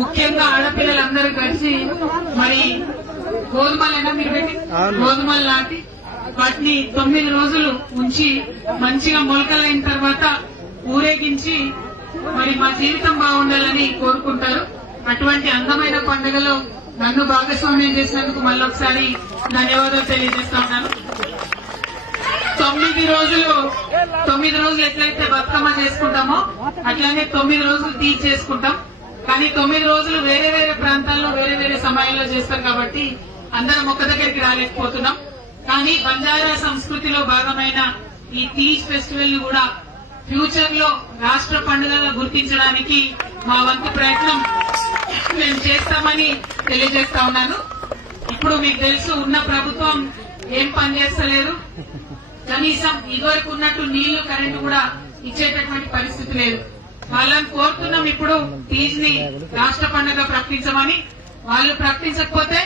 ముఖ్యంగా ఆడపిల్లలందరూ కలిసి మరి గోధుమలైనా మీరు పెట్టి గోధుమలు నాటి వాటిని తొమ్మిది రోజులు ఉంచి మంచిగా మొలకలైన తర్వాత ఊరేగించి మరి మా జీవితం బాగుండాలని కోరుకుంటారు. అటువంటి అందమైన పండుగలో నన్ను భాగస్వామ్యం చేసినందుకు మళ్ళొకసారి ధన్యవాదాలు తెలియజేస్తా ఉన్నాను. తొమ్మిది రోజులు తొమ్మిది రోజులు ఎట్లయితే బతుకమ్మ చేసుకుంటామో అట్లానే తొమ్మిది రోజులు తీ చేసుకుంటాం కానీ తొమ్మిది రోజులు వేరే వేరే ప్రాంతాల్లో వేరే వేరే సమయాల్లో చేస్తాం కాబట్టి అందరం ఒక్క దగ్గరికి రాలేకపోతున్నాం. కానీ బంజారా సంస్కృతిలో భాగమైన ఈ తీజ్ ఫెస్టివల్ని కూడా ఫ్యూచర్లో రాష్ట్ర పండుగగా గుర్తించడానికి మా వంతు ప్రయత్నం మేము చేస్తామని తెలియజేస్తా ఉన్నాను. ఇప్పుడు మీకు తెలుసు ఉన్న ప్రభుత్వం ఏం పని చేస్తలేదు. కనీసం ఇదివరకు ఉన్నట్టు నీళ్ళు కరెంటు కూడా ఇచ్చేటటువంటి పరిస్థితి లేదు. వాళ్ళని కోరుతున్నాం ఇప్పుడు తీజ్ని రాష్ట్ర పండుగ ప్రకటించమని. వాళ్ళు ప్రకటించకపోతే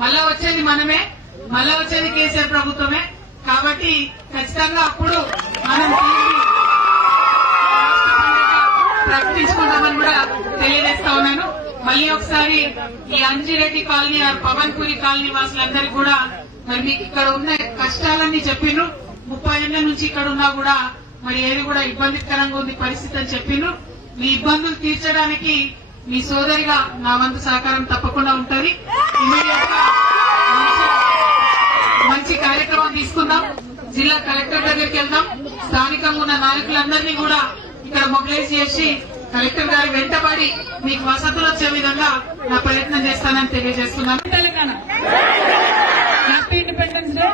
మళ్ళా వచ్చేది మనమే మళ్ళా వచ్చేది కేసీఆర్ ప్రభుత్వమే. కాబట్టి ఖచ్చితంగా అప్పుడు మనం ప్రకటించుకుంటామని కూడా తెలియజేస్తా ఉన్నాను. మళ్ళీ ఒకసారి ఈ అంజిరెడ్డి కాలనీ ఆ పవన్ పురి కాలనీ వాసులందరికీ కూడా మరి మీకు ఇక్కడ ఉన్న కష్టాలన్నీ చెప్పిండ్రు ముప్పై ఏళ్ళ నుంచి ఇక్కడ ఉన్నా కూడా మరి ఏది కూడా ఇబ్బందికరంగా ఉంది పరిస్థితి అని చెప్పిండ్రు మీ ఇబ్బందులు తీర్చడానికి మీ సోదరిగా నా వంతు సహకారం తప్పకుండా ఉంటుంది. మంచి కార్యక్రమం తీసుకుందాం. జిల్లా కలెక్టర్ దగ్గరికి వెళ్దాం. స్థానికంగా ఉన్న నాయకులందరినీ కూడా ఇక్కడ మొబిలైజ్ చేసి కలెక్టర్ గారి వెంటబడి మీకు వసతులు వచ్చే విధంగా నా ప్రయత్నం చేస్తానని తెలియజేస్తున్నాను. Telangana. Happy independence day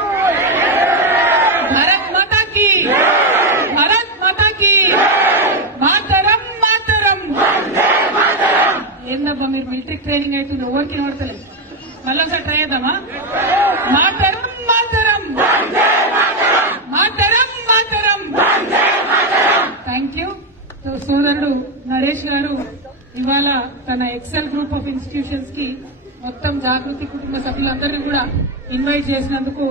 Bharat Mata కి భారత్ మాతా కి మాతరం మాతరం ఏందబ్బా మీరు మిలిటరీ ట్రైనింగ్ అవుతుంది ఎవరికి నడతలేదు మళ్ళీ ఒకసారి ట్రై చేద్దామా? మాతరం మాతరం. మాతరం మాతరం. థ్యాంక్ యూ సోదరుడు నరేష్ గారు ఇవాళ తన ఎక్సెల్ గ్రూప్ ఆఫ్ ఇన్స్టిట్యూషన్స్కి మొత్తం జాగృతి కుటుంబ సభ్యులందరినీ కూడా ఇన్వైట్ చేసినందుకు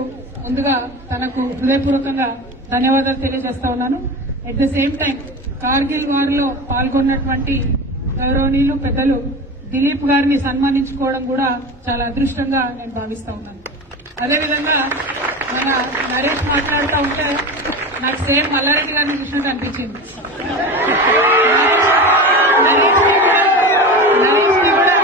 ముందుగా తనకు హృదయపూర్వకంగా ధన్యవాదాలు తెలియజేస్తా ఉన్నాను. At the same time Kargil వారిలో పాల్గొన్నటువంటి గౌరవనీయులు పెద్దలు దిలీప్ గారిని సన్మానించుకోవడం కూడా చాలా అదృష్టంగా నేను భావిస్తా ఉన్నాను. అదేవిధంగా మన నరేష్ మాట్లాడుతూ ఉంటే నాకు సేమ్ మల్లారెడ్డి గారిని చూసినట్టు అనిపించింది నరేష్ని కూడా- నరేష్ని కూడా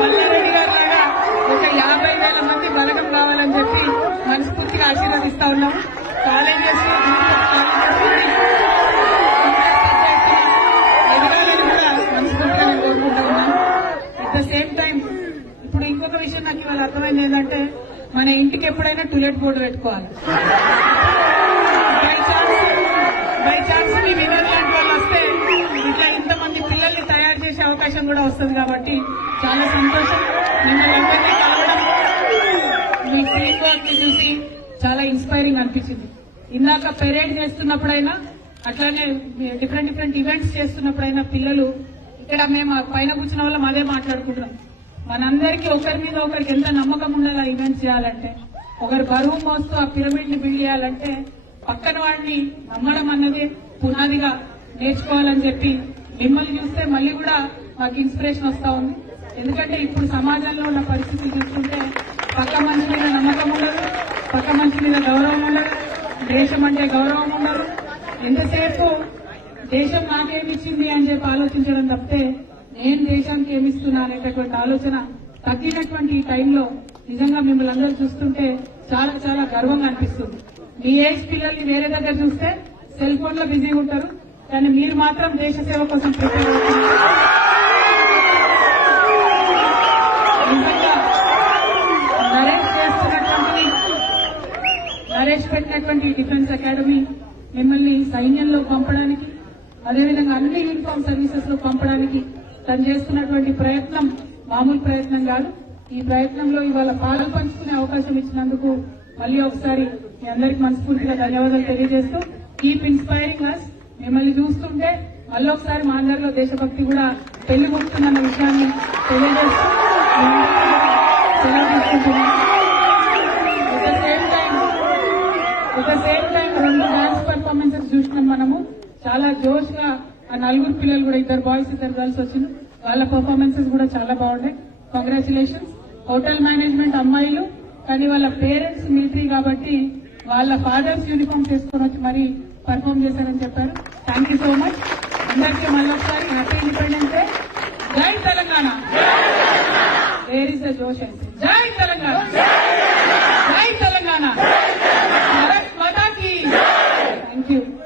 మల్లారెడ్డి గారి లాగా ఒక యాభై వేల మంది బలగం కావాలని చెప్పి మనస్ఫూర్తిగా ఆశీర్వదిస్తా ఉన్నాం కాలేజెస్లో ఎదగాలని కూడా మనస్ఫూర్తిగా నేను కోరుకుంటా ఉన్నాను అట్ ద సేమ్ టైం ఇప్పుడు ఇంకొక విషయం నాకు అర్థమైంది ఏంటంటే మన ఇంటికి ఎప్పుడైనా టూలెట్ బోర్డు పెట్టుకోవాలి. బై ఛాన్స్ బై ఛాన్స్ మీ వినర్ లాంటి వాళ్ళు వస్తే ఇట్లా ఇంతమంది పిల్లల్ని తయారు చేసే అవకాశం కూడా వస్తుంది కాబట్టి చాలా సంతోషం. మిమ్మల్ని అందరినీ కలవడం మీ టీమ్ వర్క్ చూసి చాలా ఇన్స్పైరింగ్ అనిపించింది. ఇందాక పెరేడ్ చేస్తున్నప్పుడైనా అట్లానే డిఫరెంట్ డిఫరెంట్ ఈవెంట్స్ చేస్తున్నప్పుడైనా పిల్లలు ఇక్కడ మేము పైన కూర్చున్న వాళ్ళం అదే మాట్లాడుకుంటున్నాం. మనందరికీ ఒకరి మీద ఒకరికి ఎంత నమ్మకం ఉండాలా ఈవెంట్ ఈవెంట్స్ చేయాలంటే ఒకరు బరువు మోస్తూ ఆ పిరమిడ్ని బిల్డ్ చేయాలంటే పక్కన వాడిని నమ్మడం అన్నదే పునాదిగా నేర్చుకోవాలని చెప్పి మిమ్మల్ని చూస్తే మళ్ళీ కూడా మాకు ఇన్స్పిరేషన్ వస్తా ఉంది. ఎందుకంటే ఇప్పుడు సమాజంలో ఉన్న పరిస్థితి చూస్తుంటే పక్క మనిషి మీద నమ్మకం ఉండదు పక్క మనిషి మీద గౌరవం ఉండదు దేశం అంటే గౌరవం ఉండదు. ఎంతసేపు దేశం నాకేమిచ్చింది అని చెప్పి ఆలోచించడం తప్పితే నేను దేశానికి ఏమిస్తున్నా అనేటటువంటి ఆలోచన తగ్గినటువంటి ఈ టైంలో నిజంగా మిమ్మల్ని అందరూ చూస్తుంటే చాలా చాలా గర్వంగా అనిపిస్తుంది. మీ ఏజ్ పిల్లల్ని వేరే దగ్గర చూస్తే సెల్ ఫోన్లో బిజీగా ఉంటారు కానీ మీరు మాత్రం దేశ సేవ కోసం ప్రిపేర్ నరేష్ చేస్తున్నటువంటి నరేష్ పెట్టినటువంటి డిఫెన్స్ అకాడమీ మిమ్మల్ని సైన్యంలో పంపడానికి అదేవిధంగా అన్ని యూనిఫామ్ సర్వీసెస్లో పంపడానికి తను చేస్తున్నటువంటి ప్రయత్నం మామూలు ప్రయత్నం కాదు. ఈ ప్రయత్నంలో ఇవాళ పాలు పంచుకునే అవకాశం ఇచ్చినందుకు మళ్ళీ ఒకసారి మీ అందరికి మనస్ఫూర్తిగా ధన్యవాదాలు తెలియజేస్తూ కీప్ ఇన్స్పైరింగ్ అస్ మిమ్మల్ని చూస్తుంటే మళ్ళీ ఒకసారి మా అందరిలో దేశభక్తి కూడా పెళ్ళి ముక్తుందన్న విషయాన్ని తెలియజేస్తూ ఒక సేమ్ టైం రెండు డాన్స్ పర్ఫార్మెన్సెస్ చూసినాం మనము. చాలా జోష్గా ఆ నలుగురు పిల్లలు కూడా ఇద్దరు బాయ్స్ ఇద్దరు గర్ల్స్ వచ్చింది వాళ్ళ పర్ఫార్మెన్సెస్ కూడా చాలా బాగున్నాయి. కంగ్రాచులేషన్స్ హోటల్ మేనేజ్మెంట్ అమ్మాయిలు కానీ వాళ్ళ పేరెంట్స్ మిలిటరీ కాబట్టి వాళ్ళ ఫాదర్స్ యూనిఫామ్ తీసుకొని వచ్చి మరి పర్ఫామ్ చేశారని చెప్పారు. థ్యాంక్ యూ సో మచ్ అందరికీ మళ్ళొకసారి హ్యాపీ ఇండిపెండెన్స్ డే జై తెలంగాణ. వేర్ ఇస్ ద జోష్ జై తెలంగాణ.